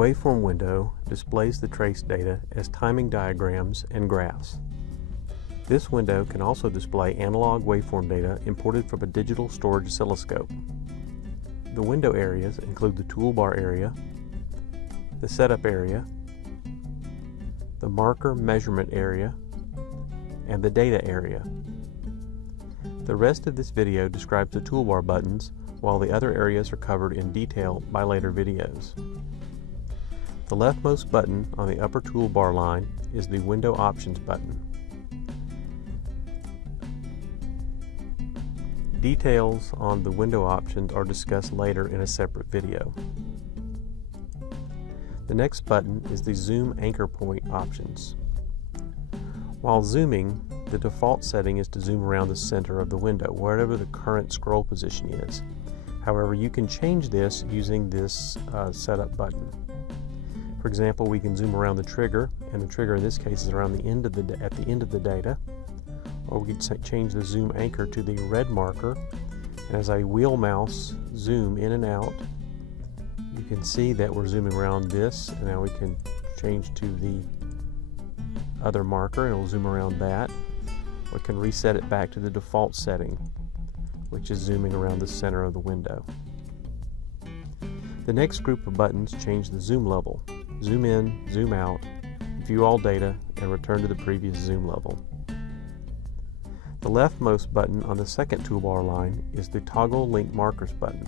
WaveForm window displays the trace data as timing diagrams and graphs. This window can also display analog waveform data imported from a digital storage oscilloscope. The window areas include the toolbar area, the setup area, the marker measurement area, and the data area. The rest of this video describes the toolbar buttons, while the other areas are covered in detail by later videos. The leftmost button on the upper toolbar line is the Window Options button. Details on the window options are discussed later in a separate video. The next button is the Zoom Anchor Point options. While zooming, the default setting is to zoom around the center of the window, wherever the current scroll position is. However, you can change this using this setup button. For example, we can zoom around the trigger, and the trigger in this case is around the end of at the end of the data. Or we could change the zoom anchor to the red marker, and as I wheel mouse zoom in and out, you can see that we're zooming around this, and now we can change to the other marker and it'll zoom around that. We can reset it back to the default setting, which is zooming around the center of the window. The next group of buttons change the zoom level. Zoom in, zoom out, view all data, and return to the previous zoom level. The leftmost button on the second toolbar line is the Toggle Link Markers button.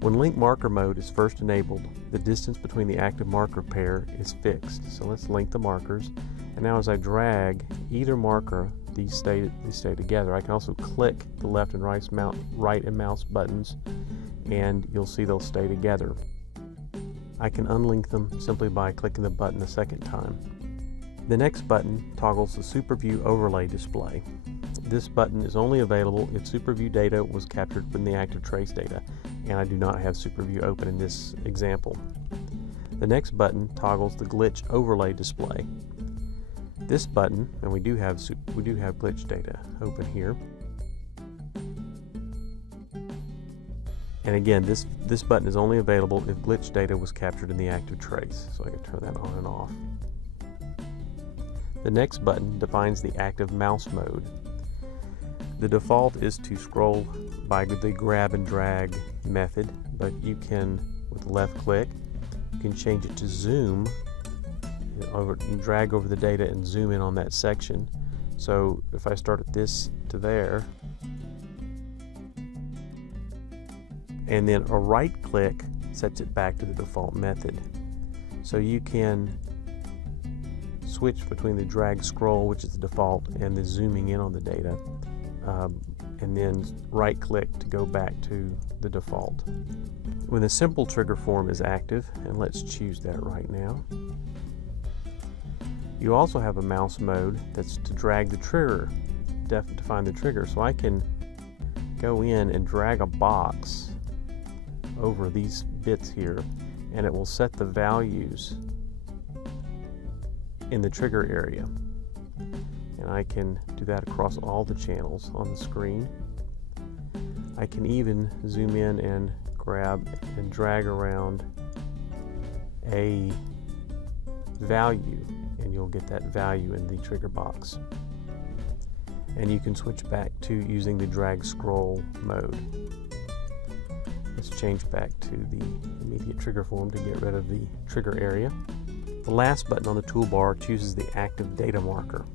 When link marker mode is first enabled, the distance between the active marker pair is fixed. So let's link the markers, and now as I drag either marker, these stay together. I can also click the left and right and mouse buttons, and you'll see they'll stay together. I can unlink them simply by clicking the button a second time. The next button toggles the SuperView overlay display. This button is only available if SuperView data was captured from the active trace data, and I do not have SuperView open in this example. The next button toggles the glitch overlay display. This button, and we do have glitch data open here. And again, this button is only available if glitch data was captured in the active trace, so I can turn that on and off. The next button defines the active mouse mode. The default is to scroll by the grab and drag method, but you can, with the left click, you can change it to zoom, drag over the data and zoom in on that section. So if I start at this to there, and then a right click sets it back to the default method. So you can switch between the drag scroll, which is the default, and the zooming in on the data, and then right click to go back to the default. When the simple trigger form is active, and let's choose that right now, you also have a mouse mode that's to drag the trigger, define the trigger. So I can go in and drag a box over these bits here, and it will set the values in the trigger area. And I can do that across all the channels on the screen. I can even zoom in and grab and drag around a value, and you'll get that value in the trigger box. And you can switch back to using the drag scroll mode. Let's change back to the immediate trigger form to get rid of the trigger area. The last button on the toolbar chooses the active data marker.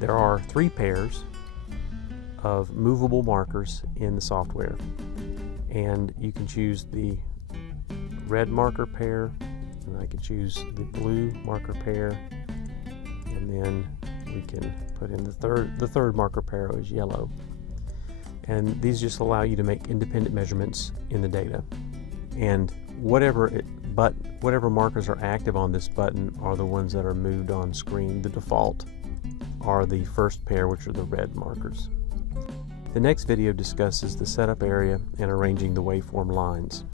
There are 3 pairs of movable markers in the software, and you can choose the red marker pair, and I can choose the blue marker pair, and then we can put in the third marker pair is yellow. And these just allow you to make independent measurements in the data. And whatever markers are active on this button are the ones that are moved on screen. The default are the first pair, which are the red markers. The next video discusses the setup area and arranging the waveform lines.